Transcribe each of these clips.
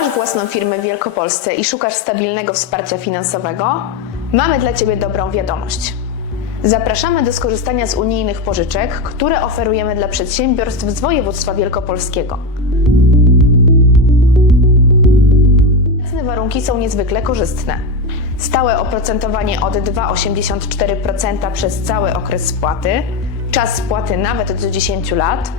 Masz własną firmę w Wielkopolsce i szukasz stabilnego wsparcia finansowego? Mamy dla Ciebie dobrą wiadomość. Zapraszamy do skorzystania z unijnych pożyczek, które oferujemy dla przedsiębiorstw z województwa wielkopolskiego. Obecne warunki są niezwykle korzystne. Stałe oprocentowanie od 2,84% przez cały okres spłaty, czas spłaty nawet do 10 lat,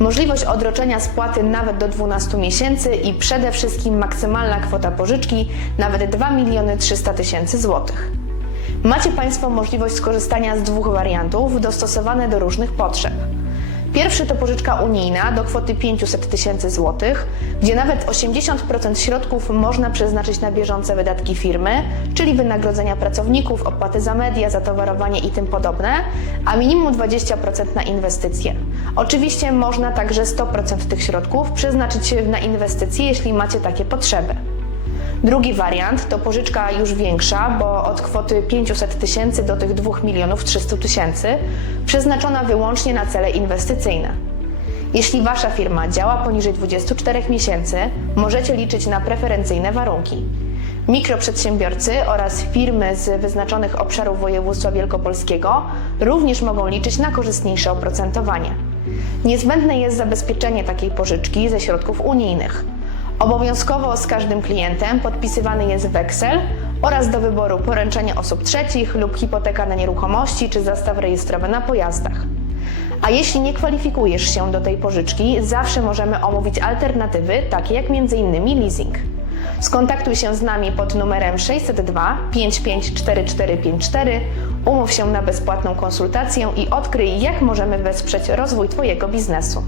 możliwość odroczenia spłaty nawet do 12 miesięcy i przede wszystkim maksymalna kwota pożyczki nawet 2 miliony 300 tysięcy złotych. Macie Państwo możliwość skorzystania z dwóch wariantów dostosowane do różnych potrzeb. Pierwszy to pożyczka unijna do kwoty 500 tysięcy złotych, gdzie nawet 80% środków można przeznaczyć na bieżące wydatki firmy, czyli wynagrodzenia pracowników, opłaty za media, zatowarowanie i tym podobne, a minimum 20% na inwestycje. Oczywiście można także 100% tych środków przeznaczyć na inwestycje, jeśli macie takie potrzeby. Drugi wariant to pożyczka już większa, bo od kwoty 500 tysięcy do tych 2 milionów 300 tysięcy, przeznaczona wyłącznie na cele inwestycyjne. Jeśli Wasza firma działa poniżej 24 miesięcy, możecie liczyć na preferencyjne warunki. Mikroprzedsiębiorcy oraz firmy z wyznaczonych obszarów województwa wielkopolskiego również mogą liczyć na korzystniejsze oprocentowanie. Niezbędne jest zabezpieczenie takiej pożyczki ze środków unijnych. Obowiązkowo z każdym klientem podpisywany jest weksel oraz do wyboru poręczenie osób trzecich lub hipoteka na nieruchomości czy zastaw rejestrowy na pojazdach. A jeśli nie kwalifikujesz się do tej pożyczki, zawsze możemy omówić alternatywy, takie jak m.in. leasing. Skontaktuj się z nami pod numerem 602 554454, umów się na bezpłatną konsultację i odkryj, jak możemy wesprzeć rozwój Twojego biznesu.